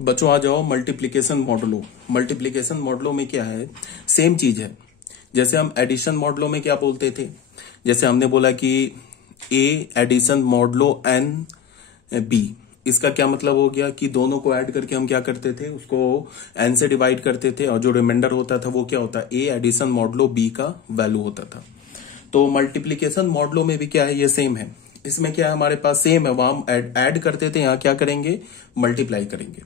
अब बच्चों आ जाओ मल्टीप्लिकेशन मॉडलो। मल्टीप्लिकेशन मॉडलो में क्या है, सेम चीज है। जैसे हम एडिशन मॉडलो में क्या बोलते थे, जैसे हमने बोला कि ए एडिशन मॉडलो एन बी, इसका क्या मतलब हो गया कि दोनों को ऐड करके हम क्या करते थे, उसको एन से डिवाइड करते थे और जो रिमाइंडर होता था वो क्या होता, ए एडिशन मॉडलो बी का वैल्यू होता था। तो मल्टीप्लिकेशन मॉडलो में भी क्या है, ये सेम है। इसमें क्या है, हमारे पास सेम है, वहां हम ऐड करते थे, यहाँ क्या करेंगे, मल्टीप्लाई करेंगे।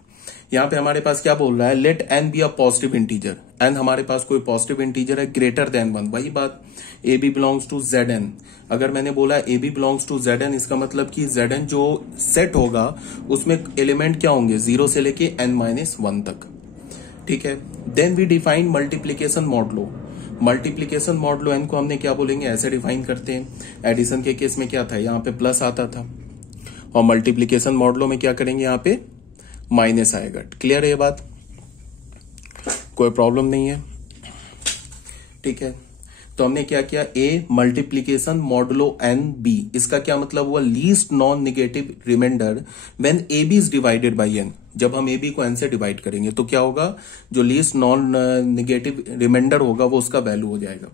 यहाँ पे हमारे पास क्या बोल रहा है, let n be a positive integer. N हमारे पास कोई पॉजिटिव इंटीजर है ग्रेटर देन 1, वही बात a b belongs to Z n. अगर मैंने बोला a b belongs to Z n, इसका मतलब कि जेड एन जो सेट होगा उसमें एलिमेंट क्या होंगे, 0 से लेके n-1 तक। ठीक है, then we define multiplication modulo. Multiplication modulo n को हमने क्या बोलेंगे, ऐसे डिफाइन करते हैं। एडिशन के केस में क्या था, यहाँ पे प्लस आता था, और मल्टीप्लीकेशन मॉडलो में क्या करेंगे, यहाँ पे माइनस आएगा। क्लियर है ये बात, कोई प्रॉब्लम नहीं है। ठीक है, तो हमने क्या किया, a multiplication modulo n b, इसका क्या मतलब हुआ, least non negative remainder when a b is divided by n. जब हम ए बी को एन से डिवाइड करेंगे तो क्या होगा, जो लीस्ट नॉन निगेटिव रिमाइंडर होगा वो उसका वैल्यू हो जाएगा।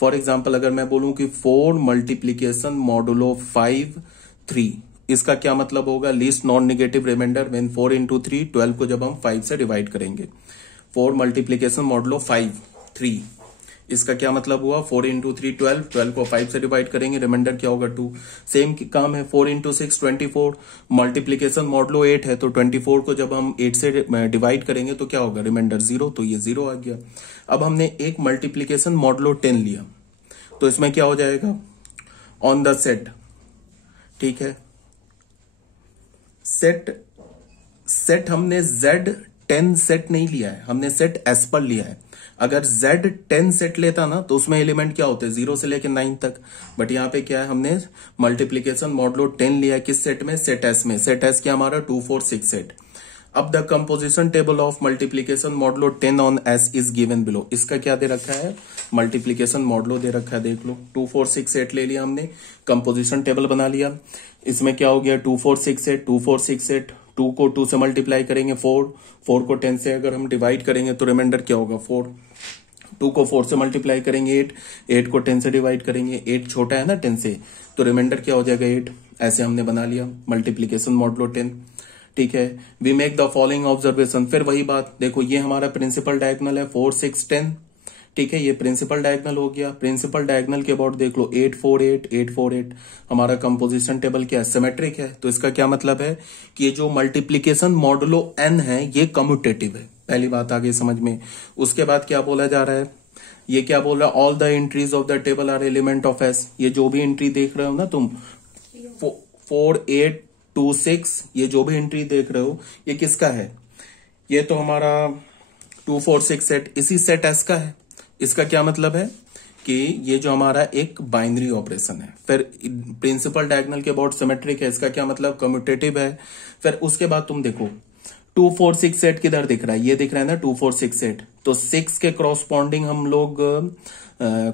फॉर एग्जाम्पल अगर मैं बोलूं कि 4 मल्टीप्लीकेशन मॉडलो 5 3, इसका क्या मतलब होगा, least non negative remainder when 4 into 3 12 को जब हम 5 से डिवाइड करेंगे। 4 मल्टीप्लीकेशन मॉडलो 5 3, इसका क्या मतलब हुआ, 4 इंटू 3 12, 12 को 5 से डिवाइड करेंगे, रिमाइंडर क्या होगा 2। सेम काम है, 4 इंटू 6 24, मल्टीप्लीकेशन मॉडलो 8 है, तो 24 को जब हम 8 से डिवाइड करेंगे तो क्या होगा, रिमाइंडर 0, तो ये 0 आ गया। अब हमने एक मल्टीप्लीकेशन मॉडलो 10 लिया, तो इसमें क्या हो जाएगा, ऑन द सेट। ठीक है, सेट हमने Z10 सेट नहीं लिया है, हमने सेट S पर लिया है। अगर Z10 सेट लेता ना तो उसमें एलिमेंट क्या होते हैं, 0 से लेकर 9 तक। बट यहाँ पे क्या है, हमने मल्टीप्लीकेशन मॉडलो 10 लिया है, किस सेट में, सेट S में। सेट S क्या हमारा 2 4 6 सेट। अब the composition table of multiplication modulo 10 on S is given below. इसका क्या दे रखा है, मल्टीप्लीकेशन मॉडलो दे रखा है, देख लो। 2 4 6 8 ले लिया हमने, कंपोजिशन टेबल बना लिया। इसमें क्या हो गया, 2 4 6 8, 2 4 6 8, 2 को 2 से मल्टीप्लाई करेंगे 4, 4 को 10 से अगर हम डिवाइड करेंगे तो रिमाइंडर क्या होगा 4। 2 को 4 से मल्टीप्लाई करेंगे 8, 8 को 10 से डिवाइड करेंगे, 8 छोटा है ना 10 से, तो रिमाइंडर क्या हो जाएगा 8। ऐसे हमने बना लिया मल्टीप्लीकेशन मॉडलो 10। ठीक है, we make the following observation. फिर वही बात, देखो ये हमारा प्रिंसिपल डायगोनल है 4 6 10। ठीक है, ये प्रिंसिपल डायगोनल हो गया। प्रिंसिपल डायगोनल के अबाउट देख लो 8 4 8 8 4 8। हमारा कंपोजिशन टेबल क्या है, सिमेट्रिक है। तो इसका क्या मतलब है कि ये जो मल्टीप्लीकेशन मॉडलो n है ये कम्यूटेटिव है। पहली बात आ गई समझ में। उसके बाद क्या बोला जा रहा है, ये क्या बोल रहा है, all the entries of the table are element of S। ये जो भी एंट्री देख रहे हो ना तुम, 4 8 2 6, ये जो भी एंट्री देख रहे हो ये किसका है, ये तो हमारा 2 4 6 सेट इसी सेट S का है। इसका क्या मतलब है कि ये जो हमारा एक बाइनरी ऑपरेशन है। फिर प्रिंसिपल डायगोनल के अबाउट सिमेट्रिक है, इसका क्या मतलब, कम्यूटेटिव है। फिर उसके बाद तुम देखो 2 4 6 सेट किधर दिख रहा है, ये दिख रहा है ना 2 4 6 सेट, तो 6 के क्रॉसपॉन्डिंग हम लोग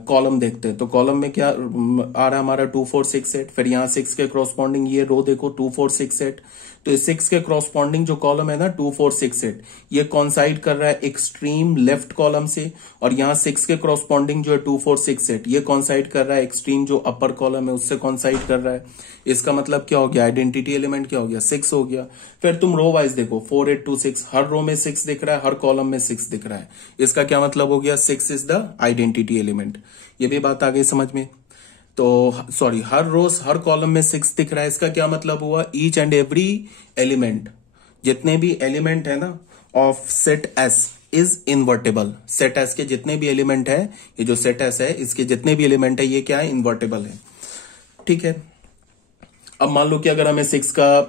कॉलम देखते हैं। तो कॉलम में क्या आ रहा है हमारा 2 4 6 सेट। फिर यहाँ 6 के क्रॉसपॉन्डिंग ये रो देखो 2 4 6 सेट। तो 6 के क्रॉसपॉन्डिंग जो कॉलम है ना 2 4 6 सेट, ये कॉन्साइड कर रहा है एक्सट्रीम लेफ्ट कॉलम से। और यहाँ 6 के क्रॉसपॉन्डिंग जो है 2 4 6 सेट, ये कॉन्साइड कर रहा है एक्सट्रीम जो अपर कॉलम है उससे कॉन्साइड कर रहा है। इसका मतलब क्या हो गया, आइडेंटिटी एलिमेंट क्या हो गया, 6 हो गया। फिर तुम रो वाइज देखो 4 8 2 6, हर रो में 6 दिख रहा है, हर कॉलम में 6 दिख रहा है। इसका क्या मतलब हो गया, 6 इज द आइडेंटिटी एलिमेंट। ये भी बात आ गई समझ में। तो सॉरी, हर रोज हर कॉलम में 6 दिख रहा है। इसका क्या मतलब हुआ, ईच एंड एवरी एलिमेंट, जितने भी एलिमेंट है ना of set S is invertible. Set S के जितने भी एलिमेंट है, ये जो सेट S है इसके जितने भी एलिमेंट है ये क्या है, इन्वर्टेबल है। ठीक है, अब मान लो कि अगर हमें 6 का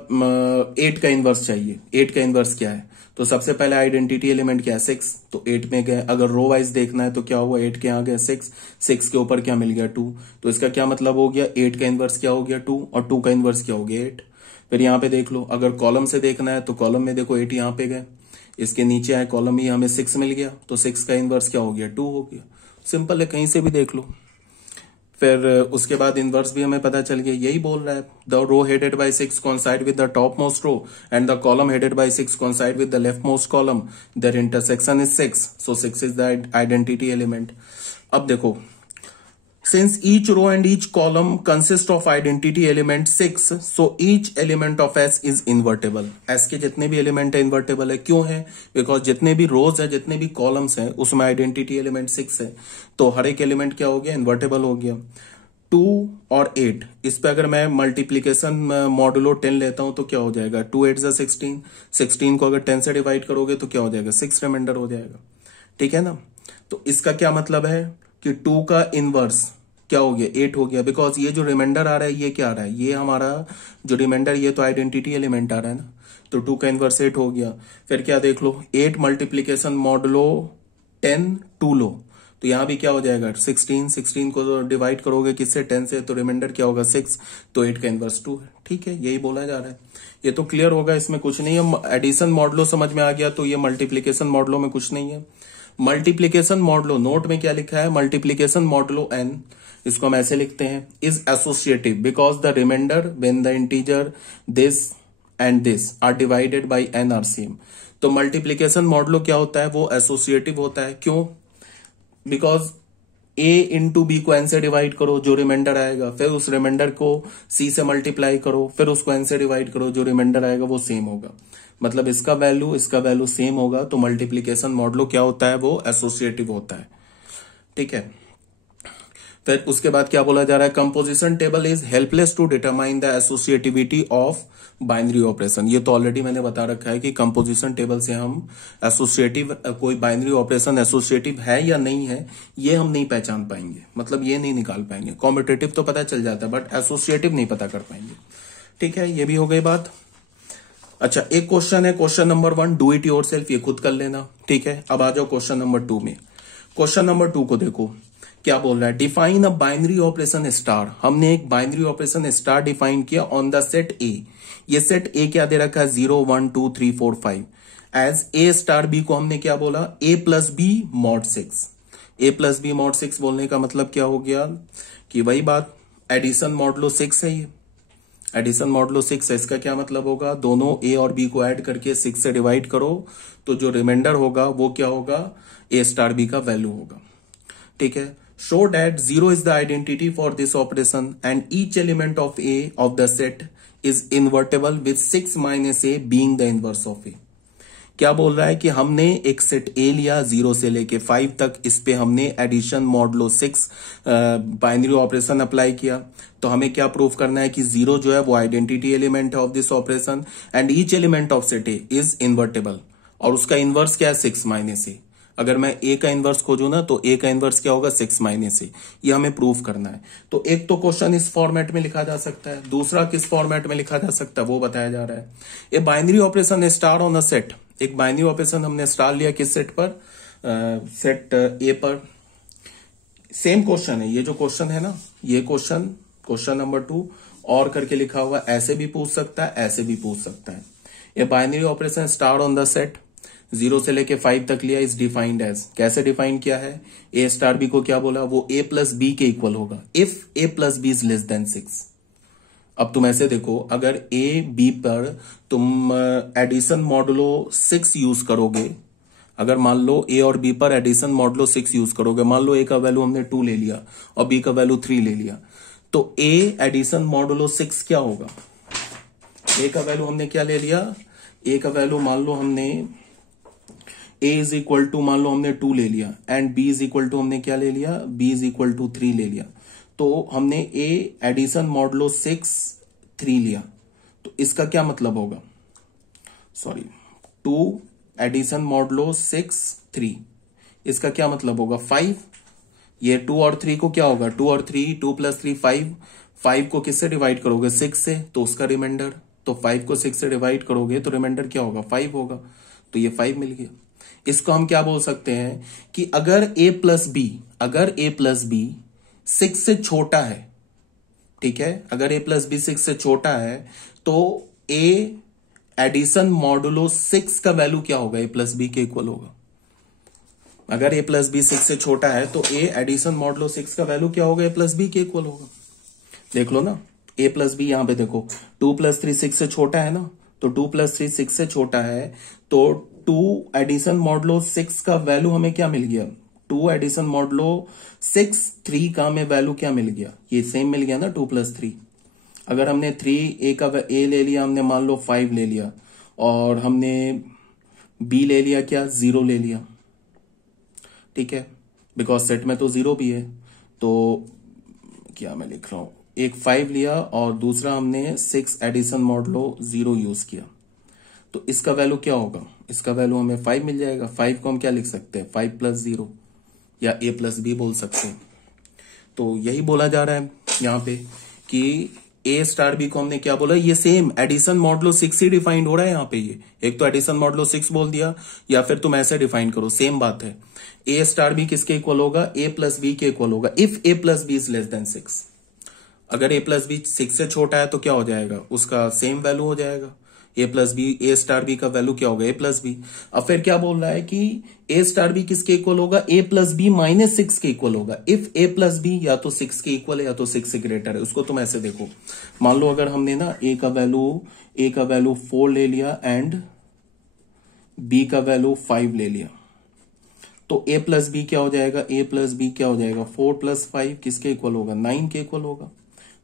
8 का इनवर्स चाहिए, 8 का इनवर्स क्या है, तो सबसे पहले आइडेंटिटी एलिमेंट क्या है 6, तो 8 में गए। अगर रो वाइज देखना है तो क्या हुआ, 8 के यहाँ गया 6, 6 के ऊपर क्या मिल गया 2। तो इसका क्या मतलब हो गया, 8 का इनवर्स क्या हो गया 2, और 2 का इनवर्स क्या हो गया 8। फिर यहाँ पे देख लो, अगर कॉलम से देखना है तो कॉलम में देखो 8 यहाँ पे गए, इसके नीचे आए कॉलम में हमें 6 मिल गया, तो 6 का इनवर्स क्या हो गया 2 हो गया। सिंपल है, कहीं से भी देख लो। फिर उसके बाद इनवर्स भी हमें पता चल गया, यही बोल रहा है the row headed by 6 coincide with the top most row and the column headed by 6 coincide with the left most column, their intersection is 6, so 6 is the identity element. अब देखो, since each row and each column consist of identity element 6, so each element of S is invertible। S के जितने भी element है invertible है, क्यों है? Because जितने भी रोज है, जितने भी कॉलम्स हैं, उसमें आइडेंटिटी एलिमेंट 6 है, तो हर एक एलिमेंट क्या हो गया? इन्वर्टेबल हो गया। 2 और 8, इस पे अगर मैं मल्टीप्लीकेशन मॉडुलो 10 लेता हूं तो क्या हो जाएगा? 2 8 16, 16 को अगर 10 से डिवाइड करोगे तो क्या हो जाएगा? 6 रिमाइंडर हो जाएगा, ठीक है ना। तो इसका क्या मतलब है कि 2 का इनवर्स क्या हो गया? 8 हो गया, बिकॉज ये जो रिमाइंडर आ रहा है ये क्या आ रहा है? ये हमारा जो रिमाइंडर, ये तो आइडेंटिटी एलिमेंट आ रहा है ना, तो 2 का इनवर्स 8 हो गया। फिर क्या देख लो, 8 मल्टीप्लीकेशन मॉडुलो 10 2 लो, तो यहां भी क्या हो जाएगा? 16 को डिवाइड करोगे किससे? 10 से, तो रिमाइंडर क्या होगा? 6, तो 8 का इनवर्स 2 है, ठीक है, यही बोला जा रहा है। ये तो क्लियर होगा, इसमें कुछ नहीं है। एडिशन मॉडुलो समझ में आ गया, तो ये मल्टीप्लीकेशन मॉडुलो में कुछ नहीं है। मल्टीप्लीकेशन मॉडुलो, नोट में क्या लिखा है? मल्टीप्लीकेशन मॉडुलो n, इसको हम ऐसे लिखते हैं, is associative because the remainder when the integer this and this are divided by n are same. तो मल्टीप्लीकेशन मॉडुलो क्या होता है? वो एसोसिएटिव होता है। क्यों? बिकॉज a इंटू बी को n से डिवाइड करो, जो रिमाइंडर आएगा, फिर उस रिमाइंडर को c से मल्टीप्लाई करो, फिर उसको n से डिवाइड करो, जो रिमाइंडर आएगा वो सेम होगा। मतलब इसका वैल्यू सेम होगा, तो मल्टीप्लीकेशन मॉडुलो क्या होता है? वो एसोसिएटिव होता है, ठीक है। फिर उसके बाद क्या बोला जा रहा है? Composition table is helpless to determine the associativity of binary operation. ये तो ऑलरेडी मैंने बता रखा है कि कंपोजिशन टेबल से हम एसोसिएटिव, कोई बाइनरी ऑपरेशन एसोसिएटिव है या नहीं है, ये हम नहीं पहचान पाएंगे, मतलब ये नहीं निकाल पाएंगे। कॉम्पिटेटिव तो पता चल जाता है, बट एसोसिएटिव नहीं पता कर पाएंगे, ठीक है, ये भी हो गई बात। अच्छा, एक क्वेश्चन है, question number 1, do it yourself, ये खुद कर लेना, ठीक है। अब आ जाओ क्वेश्चन नंबर 2 में। क्वेश्चन नंबर 2 को देखो क्या बोल रहा है? Define a binary operation star. हमने एक बाइनरी ऑपरेशन स्टार डिफाइन किया ऑन द सेट ए। ये सेट ए क्या दे रखा है? 0 1 2 3 4 5 एज ए स्टार बी को हमने क्या बोला? ए प्लस बी मॉड 6। ए प्लस बी मॉड 6 बोलने का मतलब क्या हो गया कि वही बात, एडिशन मॉडुलो 6 है, ये एडिशन मॉडुलो 6 है। इसका क्या मतलब होगा? दोनों ए और बी को ऐड करके 6 से डिवाइड करो, तो जो रिमाइंडर होगा वो क्या होगा? ए स्टार बी का वैल्यू होगा, ठीक है। Show that 0 is the identity for this operation and each element of A of the set is invertible with 6 minus A being the inverse of A। क्या बोल रहा है कि हमने एक सेट A लिया 0 से लेके 5 तक, इस पे हमने addition modulo 6 binary operation apply किया, तो हमें क्या प्रूव करना है कि 0 जो है वो आइडेंटिटी एलिमेंट है of this operation and each element of set A is invertible, और उसका इनवर्स क्या है? 6 माइनस A। अगर मैं ए का इनवर्स खोजू ना, तो ए का इनवर्स क्या होगा? 6 माइनस ए। ये हमें प्रूव करना है। तो एक तो क्वेश्चन इस फॉर्मेट में लिखा जा सकता है, दूसरा किस फॉर्मेट में लिखा जा सकता है वो बताया जा रहा है। A binary operation star on a set, एक बाइनरी ऑपरेशन हमने स्टार लिया किस सेट पर? सेट ए पर। सेम क्वेश्चन है, ये जो क्वेश्चन है ना, ये क्वेश्चन नंबर 2 और करके लिखा हुआ, ऐसे भी पूछ सकता है, ऐसे भी पूछ सकता है। A binary operation star on the set 0 से लेके 5 तक लिया, इज डिफाइंड एज, कैसे डिफाइन किया है? ए स्टार बी को क्या बोला? वो ए प्लस बी के इक्वल होगा if a plus b is less than 6। अब तुम ऐसे देखो, अगर ए बी पर तुम एडिशन मॉडुलो 6 यूज करोगे, अगर मान लो ए और बी पर एडिशन मॉडुलो 6 यूज करोगे, मान लो ए का वैल्यू हमने 2 ले लिया और बी का वैल्यू 3 ले लिया, तो ए एडिशन मॉडुलो 6 क्या होगा? ए का वैल्यू हमने क्या ले लिया? ए का वैल्यू मान लो हमने a इज इक्वल टू, मान लो हमने 2 ले लिया, and b is equal to हमने क्या ले लिया? b इज इक्वल टू 3 ले लिया, तो हमने a एडिशन मॉडुलो 6 3 लिया, तो इसका क्या मतलब होगा? 2 एडिशन मॉडुलो 6 3, इसका क्या मतलब होगा? 5। ये 2 और 3 को क्या होगा? 2 और 3, 2 प्लस 3 5, 5 को किससे डिवाइड करोगे? 6 से, तो उसका रिमाइंडर, तो 5 को 6 से डिवाइड करोगे तो रिमाइंडर क्या होगा? 5 होगा, तो ये 5 मिल गया। इसको हम क्या बोल सकते हैं कि अगर a प्लस बी 6 से छोटा है, ठीक है, अगर a प्लस बी 6 से छोटा है, तो a एडिशन मॉडुलो 6 का वैल्यू क्या होगा? a प्लस बी के इक्वल होगा। अगर a प्लस बी 6 से छोटा है तो a एडिशन मॉडुलो 6 का वैल्यू क्या होगा, a प्लस बी के इक्वल होगा। देख लो ना, a प्लस बी यहां पे देखो 2 प्लस 3 6 से छोटा है ना, तो 2 प्लस 3 6 से छोटा है, तो 2 एडिशन मॉडुलो 6 का वैल्यू हमें क्या मिल गया, 2 एडिशन मॉडुलो 6 3 का हमें वैल्यू क्या मिल गया, ये सेम मिल गया ना 2 प्लस 3। अगर हमने 3 a का a ले लिया, हमने मान लो 5 ले लिया, और हमने b ले लिया क्या, 0 ले लिया, ठीक है, बिकॉज सेट में तो 0 भी है, तो क्या मैं लिख रहा हूं, एक 5 लिया और दूसरा हमने 6 एडिशन मॉडुलो 0 यूज किया, तो इसका वैल्यू क्या होगा, इसका वैल्यू हमें 5 मिल जाएगा। 5 को हम क्या लिख सकते हैं, 5 प्लस 0 या a प्लस बी बोल सकते हैं। तो यही बोला जा रहा है यहाँ पे कि a स्टार b को हमने क्या बोला, ये सेम एडिशन मॉडुलो 6 ही डिफाइंड हो रहा है यहाँ पे। ये एक तो एडिशन मॉडुलो 6 बोल दिया, या फिर तुम ऐसे डिफाइन करो, सेम बात है। a स्टार b किसके इक्वल होगा, a प्लस बी के इक्वल होगा if a plus b is less than 6। अगर a प्लस बी 6 से छोटा है तो क्या हो जाएगा, उसका सेम वैल्यू हो जाएगा। a plus b, a star b का वैल्यू क्या होगा, a प्लस बी। अब फिर क्या बोल रहा है कि a स्टार बी किसके इक्वल होगा, a प्लस बी माइनस 6 के इक्वल होगा इफ a प्लस बी या तो 6 के इक्वल है या तो 6 से ग्रेटर है। उसको तुम ऐसे देखो, मान लो अगर हमने ना a का वैल्यू 4 ले लिया एंड b का वैल्यू 5 ले लिया, तो a प्लस बी क्या हो जाएगा, a प्लस बी क्या हो जाएगा, 4 प्लस 5 किसके इक्वल होगा, 9 के इक्वल होगा,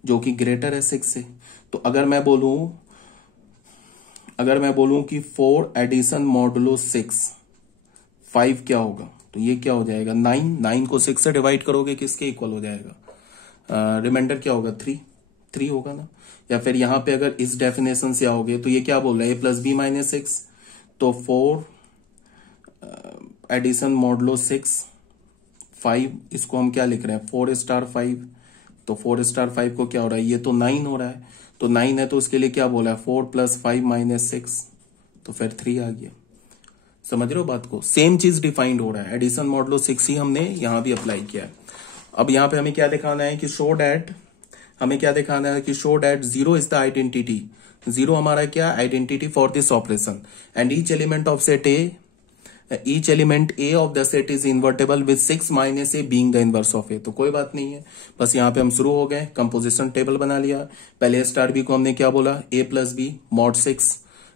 जो कि ग्रेटर है 6 से। तो अगर मैं बोलूं कि 4 एडिशन मॉडुलो 6 5 क्या होगा, तो ये क्या हो जाएगा, 9 को 6 से डिवाइड करोगे किसके इक्वल हो जाएगा, रिमाइंडर क्या होगा, 3 होगा ना। या फिर यहां पे अगर इस डेफिनेशन से आओगे तो ये क्या बोल रहा है, a प्लस बी माइनस 6, तो 4 एडिशन मॉडुलो 6 5, इसको हम क्या लिख रहे हैं, 4 स्टार 5, तो 4 स्टार 5 को क्या हो रहा है, ये तो 9 हो रहा है, तो 9 है तो उसके लिए क्या बोला है, 4 प्लस 5 माइनस 6, तो फिर 3 आ गया। समझ रहे हो बात को, सेम चीज डिफाइंड हो रहा है, एडिशन मॉडुलो 6 ही हमने यहां भी अप्लाई किया है। अब यहां पे हमें क्या दिखाना है कि show that 0 is the identity, 0 हमारा क्या identity for this operation, and each element of set A of the set is invertible with 6 minus A being the inverse of A। तो कोई बात नहीं है, बस यहाँ पे हम शुरू हो गए, कंपोजिशन टेबल बना लिया। पहले A स्टार B को हमने क्या बोला, A plus b mod 6,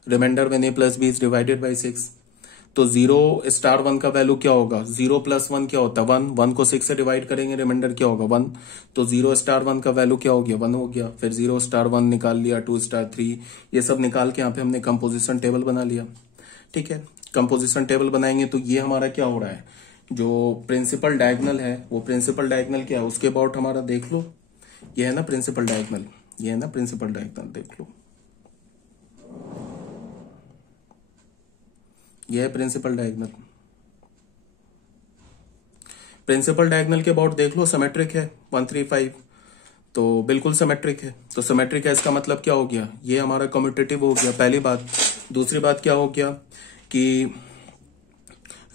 remainder when A plus b is divided by 6। तो 0 स्टार 1 का वैल्यू क्या होगा, 0 प्लस 1 क्या होता है 1 को 6 से डिवाइड करेंगे, रिमाइंडर क्या होगा 1, तो 0 स्टार 1 का वैल्यू क्या हो गया, 1 हो गया। फिर 0 स्टार 1 निकाल लिया, 2 स्टार 3, ये सब निकाल के यहाँ पे हमने कंपोजिशन टेबल बना लिया। ठीक है, कंपोजिशन टेबल बनाएंगे तो ये हमारा क्या हो रहा है, जो प्रिंसिपल डायगोनल है, वो प्रिंसिपल डायगोनल क्या है, उसके अबाउट हमारा देख लो, ये है ना प्रिंसिपल डायगोनल, ये है ना प्रिंसिपल डायगोनल, देख लो ये है प्रिंसिपल डायगोनल। प्रिंसिपल डायगोनल के अबाउट देख लो, सिमेट्रिक है 135, तो बिल्कुल सिमेट्रिक है। तो सिमेट्रिक है इसका मतलब क्या हो गया, ये हमारा कम्यूटेटिव हो गया, पहली बात। दूसरी बात क्या हो गया कि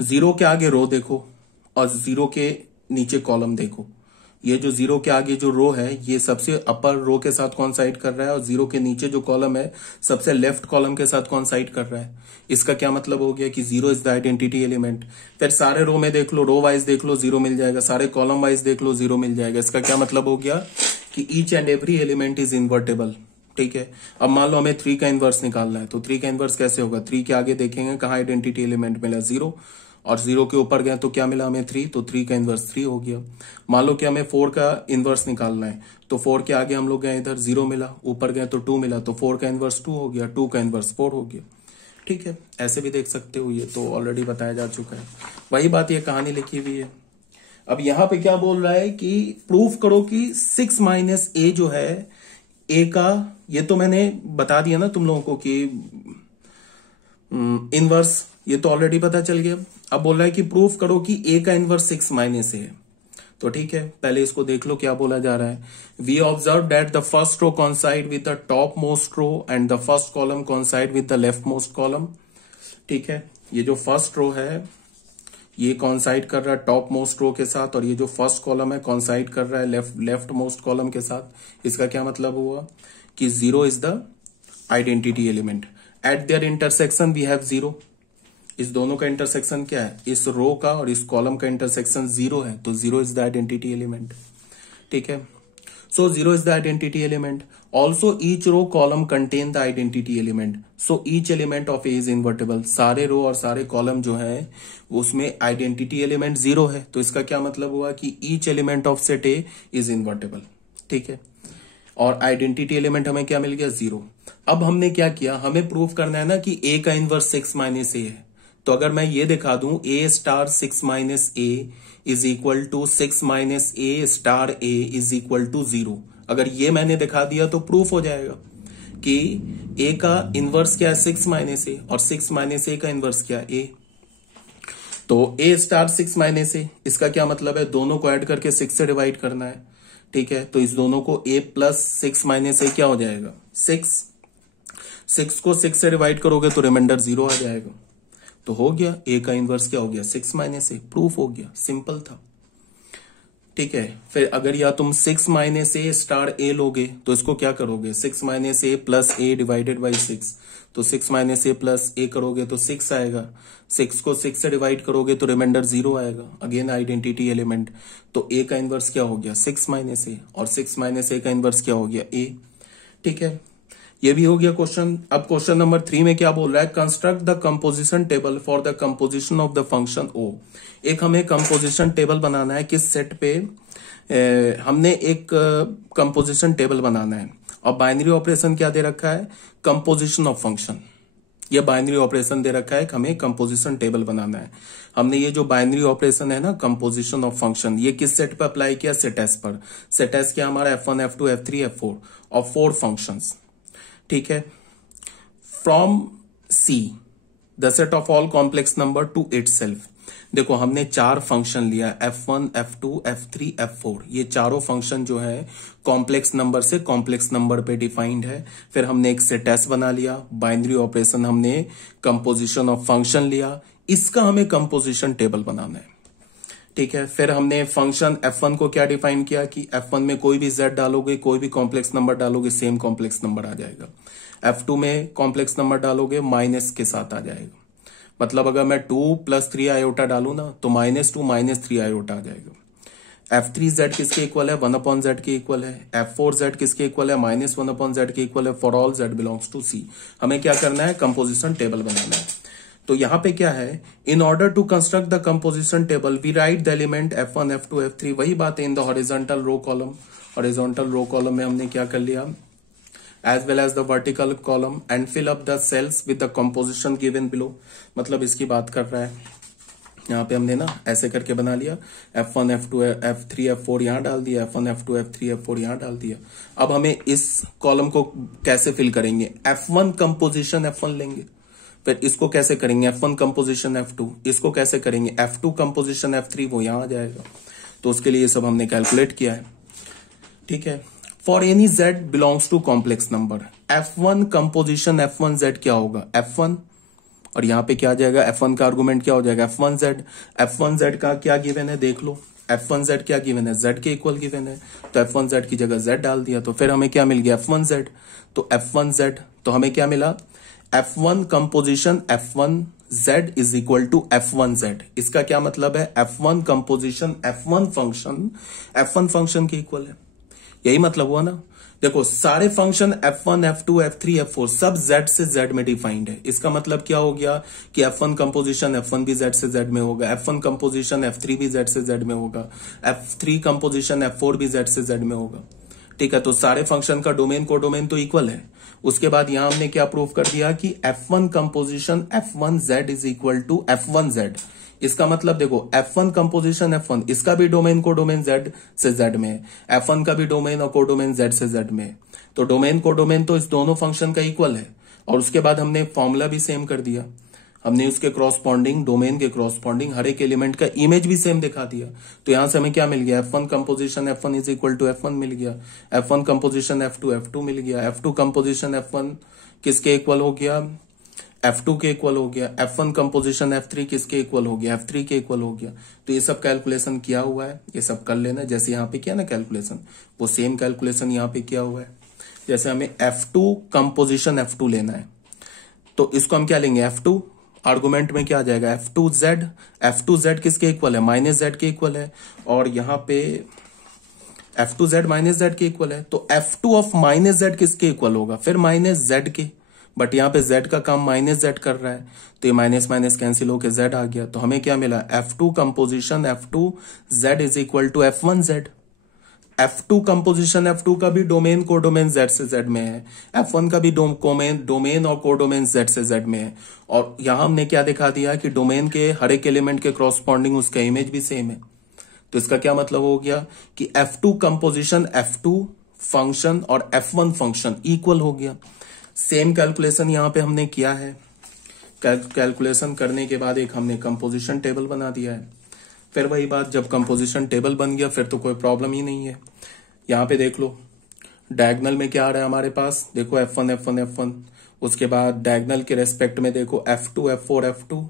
0 के आगे रो देखो और 0 के नीचे कॉलम देखो, ये जो 0 के आगे जो रो है ये सबसे अपर रो के साथ कॉन्साइड कर रहा है, और 0 के नीचे जो कॉलम है सबसे लेफ्ट कॉलम के साथ कॉन्साइड कर रहा है। इसका क्या मतलब हो गया कि 0 इज द आइडेंटिटी एलिमेंट। फिर सारे रो में देख लो, रो वाइज देख लो 0 मिल जाएगा, सारे कॉलम वाइज देख लो 0 मिल जाएगा। इसका क्या मतलब हो गया कि each and every element is invertible. ठीक है, अब मान लो हमें 3 का इनवर्स निकालना है, तो 3 का इनवर्स कैसे होगा, 3 के आगे देखेंगे कहाँ आइडेंटिटी एलिमेंट मिला 0, और 0 के ऊपर गए तो क्या मिला हमें 3, तो 3 का इनवर्स 3 हो गया। मान लो कि हमें 4 का इनवर्स निकालना है, तो 4 के आगे हम लोग गए इधर 0 मिला, ऊपर गए तो 2 मिला, तो 4 का इनवर्स 2 हो गया, 2 का इनवर्स 4 हो गया। ठीक है, ऐसे भी देख सकते हो, ये तो ऑलरेडी बताया जा चुका है, वही बात ये कहानी लिखी हुई है। अब यहां पे क्या बोल रहा है कि प्रूफ करो कि 6 माइनस ए जो है ए का, ये तो मैंने बता दिया ना तुम लोगों को कि इनवर्स, ये तो ऑलरेडी पता चल गया। अब बोल रहा है कि प्रूफ करो कि ए का इनवर्स 6 माइनस ए है। तो ठीक है, पहले इसको देख लो क्या बोला जा रहा है। We observe that the first row coincide with the top most row and the first column coincide with the left most column. ठीक है, ये जो फर्स्ट रो है ये कॉन्साइड कर रहा है टॉप मोस्ट रो के साथ, और ये जो फर्स्ट कॉलम है कॉन्साइड कर रहा है लेफ्ट मोस्ट कॉलम के साथ। इसका क्या मतलब हुआ कि 0 is the identity element. At their intersection we have 0, इस दोनों का इंटरसेक्शन क्या है, इस रो का और इस कॉलम का इंटरसेक्शन 0 है, तो 0 इज द आइडेंटिटी एलिमेंट। ठीक है, so 0 is the identity element. Also each row column contain the identity element, so each element of A is invertible. सारे रो और सारे कॉलम जो है उसमें आइडेंटिटी एलिमेंट 0 है, तो इसका क्या मतलब हुआ कि each element of set A is invertible. ठीक है, और आइडेंटिटी एलिमेंट हमें क्या मिल गया, 0। अब हमने क्या किया, हमें प्रूव करना है ना कि ए का इनवर्स 6 माइनस ए है। तो अगर मैं ये दिखा दूं A star 6 minus A is equal to 6 minus A star A is equal to 0, अगर ये मैंने दिखा दिया तो प्रूफ हो जाएगा कि ए का इनवर्स क्या है, 6 माइनस ए, और 6 माइनस ए का इनवर्स क्या है, ए। तो ए स्टार 6 माइनस ए, इसका क्या मतलब है, दोनों को ऐड करके 6 से डिवाइड करना है। ठीक है, तो इस दोनों को a प्लस 6 माइनस ए क्या हो जाएगा, 6 को 6 से डिवाइड करोगे तो रिमाइंडर 0 आ जाएगा। तो हो गया, a का इनवर्स क्या हो गया, 6 माइनस ए, प्रूफ हो गया, सिंपल था। ठीक है, फिर अगर या तुम 6 माइनस ए स्टार ए लोगे तो इसको क्या करोगे, 6 minus A plus A divided by 6, तो 6 माइनस ए प्लस ए करोगे तो 6 आएगा। 6 को 6 से डिवाइड करोगे तो रिमाइंडर 0 आएगा, अगेन आइडेंटिटी एलिमेंट। तो ए का इनवर्स क्या हो गया, 6 माइनस ए, और 6 माइनस ए का इनवर्स क्या हो गया, ए। ठीक है, ये भी हो गया क्वेश्चन। अब क्वेश्चन नंबर 3 में क्या बोल रहा है, construct the composition table for the composition of the function O. एक हमें कंपोजिशन टेबल बनाना है, किस सेट पे, हमने एक कंपोजिशन टेबल बनाना है, और बाइनरी ऑपरेशन क्या दे रखा है, कंपोजिशन ऑफ फंक्शन। ये बाइनरी ऑपरेशन दे रखा है, हमें कंपोजिशन टेबल बनाना है। हमने ये जो बाइनरी ऑपरेशन है ना, कंपोजिशन ऑफ फंक्शन, ये किस सेट पर अप्लाई किया, सेट एस पर। सेट एस क्या हमारा, F1 F2 F3 F4 और 4 फंक्शंस। ठीक है, from see the set of all complex number two itself. देखो हमने 4 फंक्शन लिया, F1 F2 F3 F4, ये चारों फंक्शन जो है कॉम्प्लेक्स नंबर से कॉम्प्लेक्स नंबर पे डिफाइंड है। फिर हमने एक सेट एस बना लिया, बाइनरी ऑपरेशन हमने कंपोजिशन ऑफ फंक्शन लिया, इसका हमें कंपोजिशन टेबल बनाना है। ठीक है, फिर हमने फंक्शन F1 को क्या डिफाइन किया कि F1 में कोई भी Z डालोगे, कोई भी कॉम्प्लेक्स नंबर डालोगे, सेम कॉम्प्लेक्स नंबर आ जाएगा। F2 में कॉम्प्लेक्स नंबर डालोगे, माइनस के साथ आ जाएगा। मतलब अगर मैं 2 + 3 आयोटा डालू ना तो -2 -3 आयोटा आ जाएगा। F3Z किसके इक्वल है, 1/Z के इक्वल है। F4Z किसके इक्वल है, -1/Z के इक्वल है, for all Z belongs to C। हमें क्या करना है, कंपोजिशन टेबल बनाना है। तो यहां पे क्या है, in order to construct the composition table we write the element F1 F2 F3, वही बात है, in the horizontal row column. Horizontal row column में हमने क्या कर लिया, as well as the vertical column and fill up the cells with the composition given below। मतलब इसकी बात कर रहा है, यहाँ पे हमने ना ऐसे करके बना लिया, F1 F2 F3 F4 यहाँ डाल दिया, F1 F2 F3 F4 यहाँ डाल दिया। अब हमें इस कॉलम को कैसे फिल करेंगे, F1 कंपोजिशन F1 लेंगे, फिर इसको कैसे करेंगे, F1 कंपोजिशन F2, इसको कैसे करेंगे, F2 कंपोजिशन F3, वो यहाँ आ जाएगा। तो उसके लिए ये सब हमने कैलकुलेट किया है। ठीक है, for any Z belongs to complex number, F1 composition F1Z क्या होगा, F1, और यहां पे क्या आ जाएगा, F1 का आर्गुमेंट क्या हो जाएगा, F1Z। F1Z का क्या गिवन है, देख लो, F1Z क्या गिवन है, Z के इक्वल गिवन है, तो F1Z की जगह Z डाल दिया, तो फिर हमें क्या मिल गया, F1Z। तो F1Z, तो हमें क्या मिला, F1 composition F1Z is equal to F1Z। इसका क्या मतलब है, F1 कंपोजिशन F1 फंक्शन के इक्वल है, यही मतलब हुआ ना। देखो सारे function F1 F2 F3 F4 सब Z से Z में डिफाइंड है। इसका मतलब क्या हो गया कि F1 कंपोजिशन F1 भी Z से Z में होगा, F1 कंपोजिशन F3 भी Z से Z में होगा, F3 कंपोजिशन F4 भी Z से Z में होगा। ठीक है, तो सारे फंक्शन का डोमेन को डोमेन तो इक्वल है। उसके बाद यहां हमने क्या प्रूव कर दिया कि F1 composition F1Z is equal to F1Z। इसका मतलब देखो F1 कंपोजिशन F1, इसका भी डोमेन को डोमेन Z से Z में है, F1 का भी डोमेन और कोडोमेन Z से Z में है, तो डोमेन को डोमेन तो इस दोनों फंक्शन का इक्वल है। और उसके बाद हमने फॉर्मूला भी सेम कर दिया, हमने उसके क्रॉसपॉन्डिंग, डोमेन के क्रॉसपॉन्डिंग हर एक एलिमेंट का इमेज भी सेम दिखा दिया। तो यहां से हमें क्या मिल गया, F1 composition F1 is equal to F1 मिल गया, F1 कंपोजिशन F2 मिल गया, F2 कंपोजिशन F1 किसके इक्वल हो गया, F2 के इक्वल हो गया, F1 कंपोजिशन F3 किसके इक्वल हो गया, F3 के इक्वल हो गया। तो ये सब कैलकुलेशन किया हुआ है, ये सब कर लेना, जैसे यहाँ पे किया ना कैलकुलेशन, वो सेम कैलकुलेशन यहाँ पे किया हुआ है। जैसे हमें F2 कंपोजिशन F2 लेना है, तो इसको हम क्या लेंगे, F2 आर्गुमेंट में क्या आ जाएगा, F2Z किसके इक्वल है, -Z के इक्वल है, और यहाँ पे F2Z -Z के इक्वल है, तो F2 ऑफ -Z किसके इक्वल होगा, फिर -Z के, बट यहाँ पे Z का काम -Z कर रहा है, तो ये माइनस माइनस कैंसिल होके Z आ गया, तो हमें क्या मिला, F2 composition F2Z is equal to F1Z। F2 composition F2 का भी डोमेन कोडोमेन Z से Z में है, F1 का भी डोमेन और कोडोमेन Z से Z में है, और यहां हमने क्या दिखा दिया कि डोमेन के हर एक एलिमेंट के क्रॉसपॉन्डिंग उसका इमेज भी सेम है। तो इसका क्या मतलब हो गया कि F2 कंपोजिशन F2 फंक्शन और F1 फंक्शन इक्वल हो गया। सेम कैलकुलेशन यहां पे हमने किया है, कैलकुलेशन करने के बाद एक हमने कंपोजिशन टेबल बना दिया है। फिर वही बात, जब कंपोजिशन टेबल बन गया फिर तो कोई प्रॉब्लम ही नहीं है। यहाँ पे देख लो डायगोनल में क्या आ रहा है हमारे पास, देखो F1 F1 F1, उसके बाद डायगोनल के रेस्पेक्ट में देखो F2 F4 F2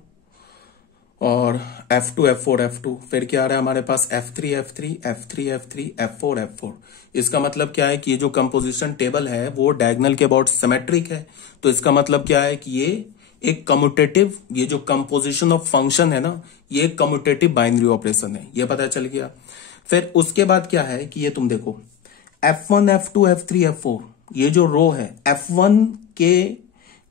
और F2 F4 F2, फिर क्या आ रहा है हमारे पास F3 F3 F3 F3 F4 F4। इसका मतलब क्या है कि ये जो कंपोजिशन टेबल है वो डायगोनल के अबाउट सिमेट्रिक है, तो इसका मतलब क्या है कि ये एक कम्यूटेटिव, ये जो कंपोजिशन ऑफ फंक्शन है ना, ये एक कम्यूटेटिव बाइनरी ऑपरेशन है, ये पता चल गया। फिर उसके बाद क्या है कि ये तुम देखो F1 F2 F3 F4, ये जो रो है F1 के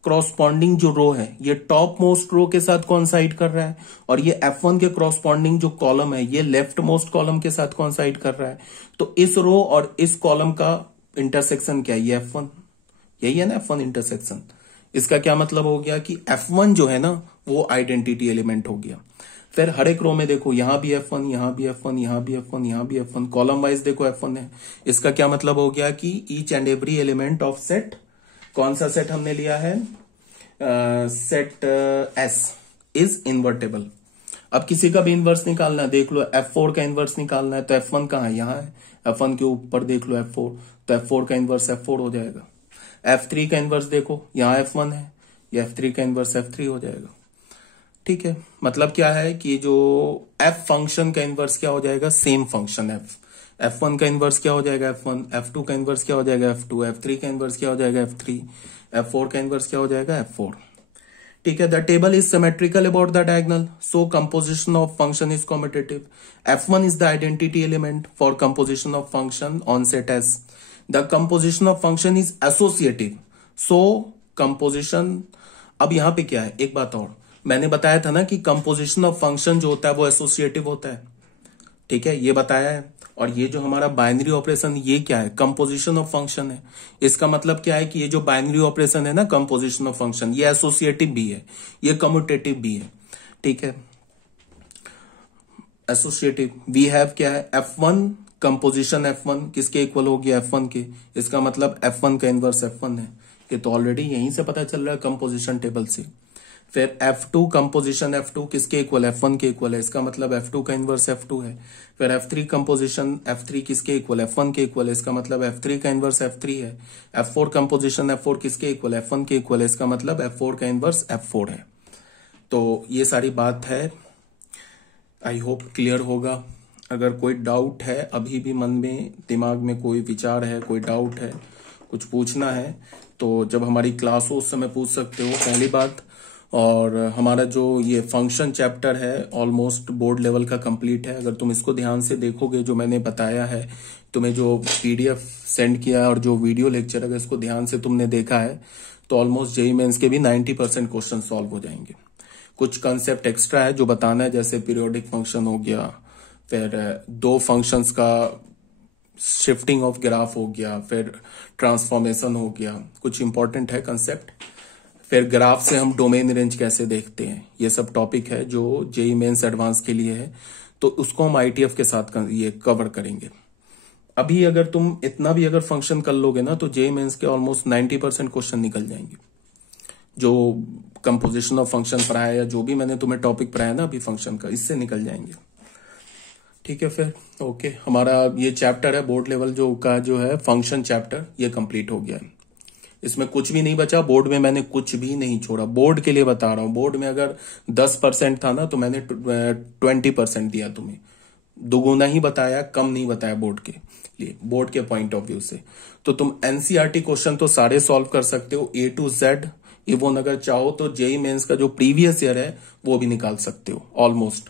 क्रॉसपॉन्डिंग जो रो है ये टॉप मोस्ट रो के साथ कॉन्साइड कर रहा है, और ये F1 के क्रॉसपॉन्डिंग जो कॉलम है ये लेफ्ट मोस्ट कॉलम के साथ कॉन्साइड कर रहा है। तो इस रो और इस कॉलम का इंटरसेक्शन क्या है, ये F1, यही है ना F1 इंटरसेक्शन। इसका क्या मतलब हो गया कि F1 जो है ना वो आइडेंटिटी एलिमेंट हो गया। फिर हर एक रो में देखो यहां भी F1 यहां भी F1 यहां भी F1 यहां भी F1, कॉलम वाइज देखो F1 है। इसका क्या मतलब हो गया कि each and every element of set, कौन सा सेट हमने लिया है, सेट S इज इन्वर्टेबल। अब किसी का भी इनवर्स निकालना है, देख लो F4 का इनवर्स निकालना है, तो F1 कहाँ है, यहाँ है, F1 के ऊपर देख लो F4, तो F4 का इनवर्स F4 हो जाएगा। F3 का इनवर्स देखो यहाँ F1 है, ये F3 का इनवर्स F3 हो जाएगा। ठीक है, मतलब क्या है कि जो F फंक्शन का इनवर्स क्या हो जाएगा, सेम फंक्शन F1 का इनवर्स क्या हो जाएगा F1, F2 का इनवर्स क्या हो जाएगा F2, F3 का इनवर्स क्या हो जाएगा F3, F4 का इनवर्स क्या हो जाएगा F4। ठीक है, the table is symmetrical about the diagonal, so composition of function is commutative. F1 is the identity element for composition of function on set S। The composition of function is associative, so composition. अब यहां पे क्या है, एक बात और मैंने बताया था ना कि कंपोजिशन ऑफ फंक्शन जो होता है वो एसोसिएटिव होता है। ठीक है, ये बताया है। और ये जो हमारा बाइनरी ऑपरेशन ये क्या है, कंपोजिशन ऑफ फंक्शन है। इसका मतलब क्या है कि ये जो बाइनरी ऑपरेशन है ना, कंपोजिशन ऑफ फंक्शन, ये एसोसिएटिव भी है, ये कम्यूटेटिव भी है। ठीक है, एसोसिएटिव वी हैव क्या है, F1 कंपोजिशन F1 किसके इक्वल हो गया, F1 के। इसका मतलब F1 का इनवर्स F1 है, ये तो ऑलरेडी यहीं से पता चल रहा है कंपोजिशन टेबल से। फिर F2 कंपोजिशन F2 किसके इक्वल, F1 के इक्वल है, इसका मतलब F2 का इनवर्स F2 है। फिर F3 कंपोजिशन F3 किसके इक्वल, F1 के इक्वल है, इसका मतलब F3 का इनवर्स F3 है। F4 कंपोजिशन F4 किसके इक्वल, F1 के इक्वल है, इसका मतलब F4 का इनवर्स F4 है। तो ये सारी बात है, आई होप क्लियर होगा। अगर कोई डाउट है, अभी भी मन में दिमाग में कोई विचार है, कोई डाउट है, कुछ पूछना है, तो जब हमारी क्लास हो उस समय पूछ सकते हो, पहली बात। और हमारा जो ये फंक्शन चैप्टर है ऑलमोस्ट बोर्ड लेवल का कंप्लीट है। अगर तुम इसको ध्यान से देखोगे, जो मैंने बताया है, तुम्हें जो PDF सेंड किया है और जो वीडियो लेक्चर, अगर इसको ध्यान से तुमने देखा है तो ऑलमोस्ट जेईई मेंस के भी 90% क्वेश्चन सॉल्व हो जाएंगे। कुछ कंसेप्ट एक्स्ट्रा है जो बताना है, जैसे पीरियोडिक फंक्शन हो गया, फिर दो फंक्शंस का शिफ्टिंग ऑफ ग्राफ हो गया, फिर ट्रांसफॉर्मेशन हो गया, कुछ इंपॉर्टेंट है कंसेप्ट। फिर ग्राफ से हम डोमेन रेंज कैसे देखते हैं, ये सब टॉपिक है जो जेईई मेंस एडवांस के लिए है, तो उसको हम ITF के साथ ये कवर करेंगे। अभी अगर तुम इतना भी अगर फंक्शन कर लोगे ना, तो जेईई मेंस के ऑलमोस्ट 90% क्वेश्चन निकल जाएंगे। जो कंपोजिशन ऑफ फंक्शन पढ़ाया या जो भी मैंने तुम्हें टॉपिक पढ़ाया ना अभी फंक्शन का, इससे निकल जाएंगे। ठीक है, फिर ओके, हमारा ये चैप्टर है बोर्ड लेवल जो है फंक्शन चैप्टर, ये कंप्लीट हो गया है। इसमें कुछ भी नहीं बचा, बोर्ड में मैंने कुछ भी नहीं छोड़ा, बोर्ड के लिए बता रहा हूं। बोर्ड में अगर 10% था ना, तो मैंने 20% दिया तुम्हें, दुगुना ही बताया, कम नहीं बताया बोर्ड के लिए, बोर्ड के पॉइंट ऑफ व्यू से। तो तुम NCERT क्वेश्चन तो सारे सॉल्व कर सकते हो, A to Z इवन अगर चाहो तो जेई मेंस का जो प्रीवियस ईयर है वो भी निकाल सकते हो ऑलमोस्ट।